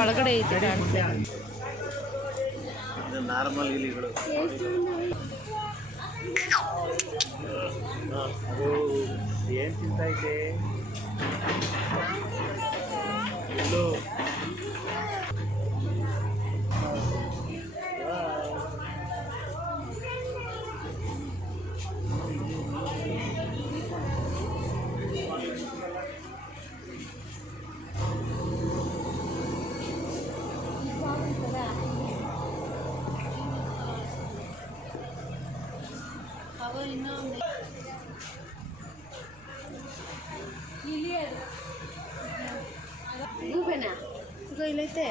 ಒಳಗಡೆ ಐತೆ ನಾರ್ಮಲ್ ಇಲಿಗಳು ಅದು ಏನು ತಿಂತೈತೆ ಎಲ್ಲೋ ಗೂಬೆನಾ ಇದು ಇಲ್ಲೈತೆ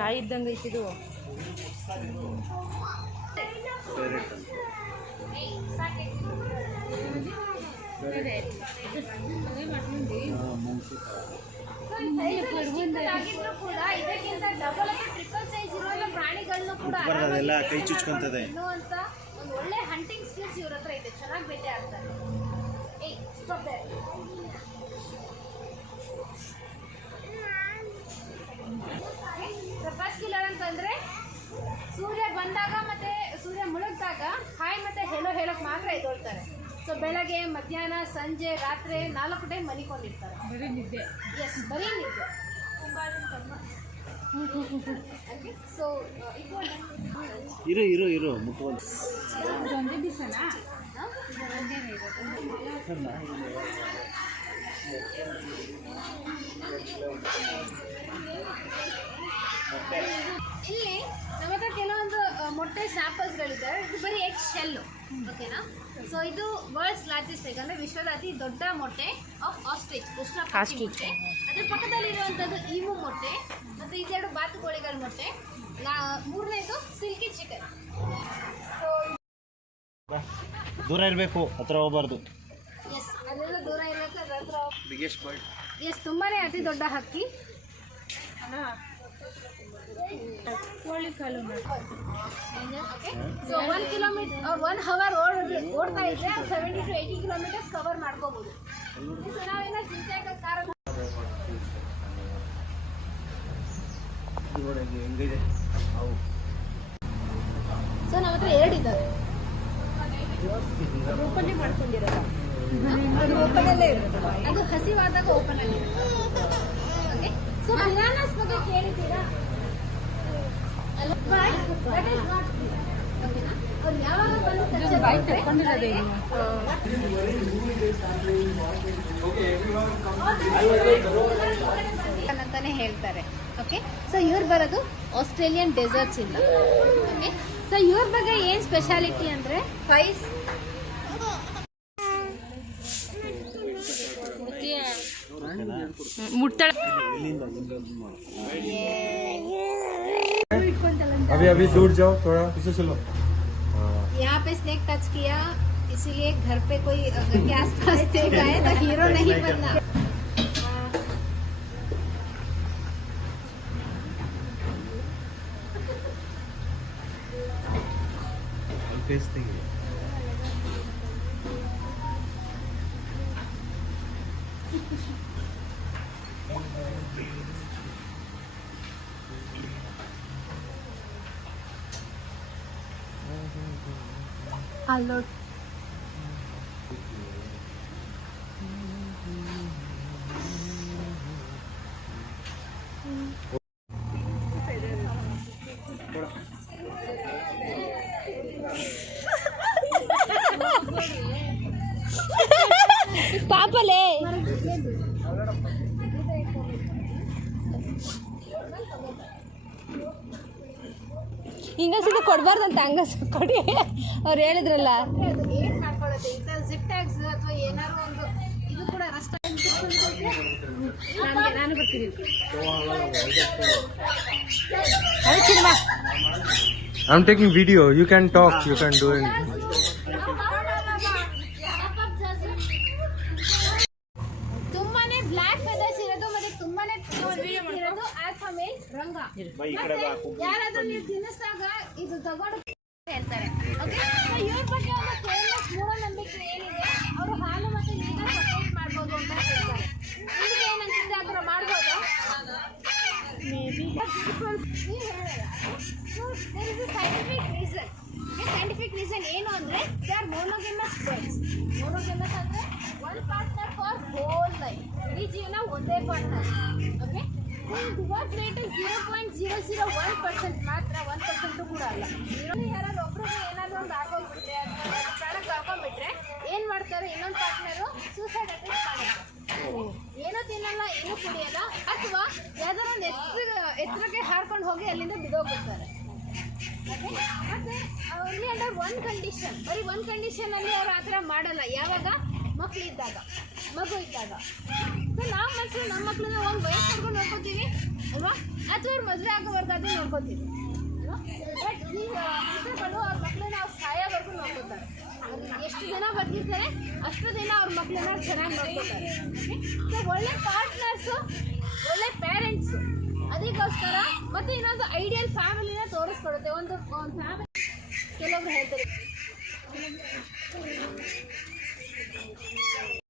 ನಾಯಿ ಇದ್ದಂಗೆ ಐತಿದು ಅದೆಲ್ಲ ಕೈ ಚುಚ್ಕೊಂತದೆ ಒಂದು ಒಳ್ಳೆ ಹಂಟಿಂಗ್ ಸ್ಕಿಲ್ಸ್ ಇವ್ರ ಹತ್ರ ಇದೆ ಚೆನ್ನಾಗಿ ಬೇಟೆ ಆಡ್ತಾರೆ ಪ್ರಪಾಸ್ ಕಿಲ್ಲರ್ ಅಂತಂದ್ರೆ ಸೂರ್ಯ ಬಂದಾಗ ಮತ್ತೆ ಸೂರ್ಯ ಮುಳುಗಿದಾಗ ಹಾಯ್ ಮತ್ತೆ ಹೆಲೋ ಹೇಳಕ್ ಮಾತ್ರ ಎದ್ದೊಳ್ತಾರೆ ಸೊ ಬೆಳಗ್ಗೆ ಮಧ್ಯಾಹ್ನ ಸಂಜೆ ರಾತ್ರಿ 4 ಟೈಮ್ ಮನಿಕೊಂಡಿರ್ತಾರೆ ಬರೀ ನಿದ್ದೆ ಬರೀ ನಿದ್ದೆ ಸೊ ಇರು ಮುಟ್ಕೊಂಡು ಒಂದೇ ದಿವಸನಾ ಇಲ್ಲಿ ನಮ್ಮ ಹತ್ರ ಕೆಲವೊಂದು ಮೊಟ್ಟೆ ಸ್ಯಾಂಪಲ್ಸ್ಗಳಿದ್ದಾವೆ ಇದು ಬರೀ ಎಗ್ ಶೆಲ್ಲು ಓಕೆನಾ ಸೊ ಇದು ವರ್ಲ್ಡ್ಸ್ ಲಾರ್ಜೆಸ್ಟ್ ಎಗ್ ಅಂದರೆ ವಿಶ್ವದ ಅತಿ ದೊಡ್ಡ ಮೊಟ್ಟೆ ಆಫ್ ಆಸ್ಟ್ರಿಚ್ ಉಷ್ಣಪಕ್ಷಿ ಮೊಟ್ಟೆ ಅದ್ರ ಪಕ್ಕದಲ್ಲಿರುವಂಥದ್ದು ಈಮು ಮೊಟ್ಟೆ ಮತ್ತು ಇದೆರಡು ಬಾತುಕೋಳಿಗಳ ಮೊಟ್ಟೆ ಮೂರನೇದು ಸಿಲ್ಕಿ ಚಿಕನ್ ದೂರ ಇರಬೇಕು ಹತ್ರ ಹೋಗಬಾರ್ದು ಎಸ್ ಅದೆಲ್ಲ ದೂರ ಇರಬೇಕು ಅದ್ರ ಹತ್ರ ಬಿಗ್ಗೆಸ್ಟ್ ಬರ್ಡ್ ಎಸ್ ತುಂಬಾ ಅತಿ ದೊಡ್ಡ ಹಕ್ಕಿ ಕೋಳಿ ಕಾಲು ಓಕೆ ಸೊ 1 ಕಿಲೋಮೀಟರ್ 1 ಅವರ್ ಓಡ್ತಾ ಇದ್ರೆ 70 to 80 ಕಿಲೋಮೀಟರ್ಸ್ ಕವರ್ ಮಾಡ್ಕೋಬಹುದು ಸೊ ನಾವೇನೋ ಚಿಂತೆಯಾಗ ಕಾರ್ ಹೆಂಗಿದೆ ಸೊ ನಮ್ಮ ಹತ್ರ 2 ಇದ್ದಾವೆ ಓಪನ್ ಮಾಡ್ಕೊಂಡಿರೋದು ಅದು ಹಸಿವಾದಾಗ ಓಪನ್ ಆಗಿರುತ್ತೆ ಓಕೆ ಸೊ ಪಿರಾನಾಸ್ ಬಗ್ಗೆ ಕೇಳಿದ್ದೀರಾ ಅಂತಾನೆ ಹೇಳ್ತಾರೆ ಓಕೆ ಸೊ ಇವ್ರು ಬರೋದು ಆಸ್ಟ್ರೇಲಿಯನ್ ಡೆಸರ್ಟ್ಸ್ ಇಂದ ಓಕೆ ಸೊ ಇವ್ರ ಬಗ್ಗೆ ಏನ್ ಸ್ಪೆಷಾಲಿಟಿ ಅಂದ್ರೆ ಫೈಸ್ ಮುಟ್ತಾಳೆ अभी दूर जाओ थोड़ा पीछे चलो यहाँ पे स्नेक टच किया इसीलिए घर पे कोई घर के आसपास देखा है तो हीरो नहीं बनना Hello. ಕೊಡಬಾರ್ದಂತ ಹಂಗ ಕೊಡಿ ಅವ್ರು ಹೇಳಿದ್ರಲ್ಲ. ಅದು ಏನ್ ಮಾಡ್ಕೊಳ್ಳುತ್ತೆ ಈ ತರ ಜಿಪ್ ಟ್ಯಾಗ್ಸ್ ಅಥವಾ ಏನಾದ್ರು ಒಂದು ಇದು ಕೂಡ ರಸ್ತೆ ನಾನು ಬರ್ತೀನಿ. I'm taking video. You can talk. You can do it. ತುಂಬಾನೇ ಬ್ಲಾಕ್ ಫೆದರ್ಸ್ ಇರೋದು ಮತ್ತೆ ತುಂಬಾನೇ ಇರೋದು ಆಲ್ಫಾ ಮೇಲ್ ರಂಗ. ಯಾರಾದ್ರೂ ನೀವು ತಿನ್ನಿಸಿದಾಗ ಇದು ತಗೊಂಡು ಹೇಳ್ತಾರೆ. ಓಕೆ, ಇವ್ರ ಬಗ್ಗೆ ಒಂದು ಫೇಮಸ್ ಮೂಢನಂಬಿಕೆ ಏನಿದೆ, ಅವರು ಹಾಲು ಮತ್ತೆ ನೀರನ್ನ ಸಪೋರ್ಟ್ ಮಾಡ್ಬೋದು ಅಂತ ಹೇಳ್ತಾರೆ. ನಿಮ್ಗೆ ಏನಂತಿದೆ ಆ ಥರ ಮಾಡ್ಬೋದು? ಸೈಂಟಿಫಿಕ್ ರೀಸನ್ ಏನು ಅಂದ್ರೆ ದೇ ಆರ್ ಮೋನೋಗೇಮಸ್ ಬರ್ಡ್ಸ್. ಮೋನೋಗೇಮಸ್ ಅಂದ್ರೆ one partner for whole life, ಇಡೀ ಜೀವನ ಒಂದೇ ಪಾರ್ಟ್ನರ್. ಓಕೆ, ಡಿವೋರ್ಸ್ ರೇಟ್ 0.001% ಮಾತ್ರ, 1% ಕೂಡ ಅಲ್ಲ. ಯಾರಾದ್ರೂ ಒಬ್ರಿಗೆ ಏನಾದ್ರು ಒಂದು ಆಗೋಗ್ಬಿಟ್ರೆ ಪ್ರಾಣ ಕಳ್ಕೊಂಡ್ಬಿಟ್ರೆ ಏನ್ ಮಾಡ್ತಾರೆ, ಇನ್ನೊಂದು ಪಾರ್ಟ್ನರು ಸೂಸೈಡ್ ಅಟೆಂಪ್ಟ್ ಮಾಡ್ತಾರೆ. ಏನೂ ತಿನ್ನಲ್ಲ, ಏನೂ ಕುಡಿಯಲ್ಲ, ಅಥವಾ ಯಾವ್ದಾರ ಒಂದು ಎತ್ತರಕ್ಕೆ ಹಾರ್ಕೊಂಡು ಹೋಗಿ ಅಲ್ಲಿಂದ ಬಿದ್ದೋಗ್ಬಿಡ್ತಾರೆ. ಮತ್ತೆ ಓನ್ಲಿ ಅಂಡರ್ ಒನ್ ಕಂಡೀಷನ್, ಬರೀ ಒಂದು ಕಂಡೀಷನಲ್ಲಿ ಅವ್ರು ಆ ಥರ ಮಾಡಲ್ಲ. ಯಾವಾಗ? ಮಕ್ಕಳಿದ್ದಾಗ, ಮಗು ಇದ್ದಾಗ. ಸೊ ನಾವು ಮಕ್ಕಳು ನಮ್ಮ ಮಕ್ಕಳನ್ನ ಒಂದು ವಯಸ್ಸವರೆಗೂ ನೋಡ್ಕೋತೀವಿ ಅಲ್ವಾ, ಅಥವಾ ಅವ್ರು ಮದುವೆ ಆಗೋವರೆಗಾದ್ರೂ ನೋಡ್ಕೋತೀವಿ. ಬಟ್ ಈ ಹೆಸರುಗಳು ಅವ್ರ ಮಕ್ಕಳನ್ನ ಅವ್ರು ಸಾಯೋವರೆಗೂ ನೋಡ್ಕೋತಾರೆ. ಎಷ್ಟು ದಿನ ಬದುಕಿರ್ತಾರೆ ಅಷ್ಟು ದಿನ ಅವ್ರ ಮಕ್ಕಳನ್ನ ಚೆನ್ನಾಗಿ ನೋಡ್ಕೋತಾರೆ. ಸೊ ಒಳ್ಳೆ ಪಾರ್ಟ್ನರ್ಸು, ಒಳ್ಳೆ ಪೇರೆಂಟ್ಸು, ಅದಕ್ಕೋಸ್ಕರ ಮತ್ತೆ ಇನ್ನೊಂದು ಐಡಿಯಲ್ ಫ್ಯಾಮಿಲಿನ ತೋರಿಸ್ಕೊಡುತ್ತೆ. ಒಂದು ಫ್ಯಾಮಿಲಿ ಕೆಲವೊಬ್ರು ಹೇಳ್ತಾರೆ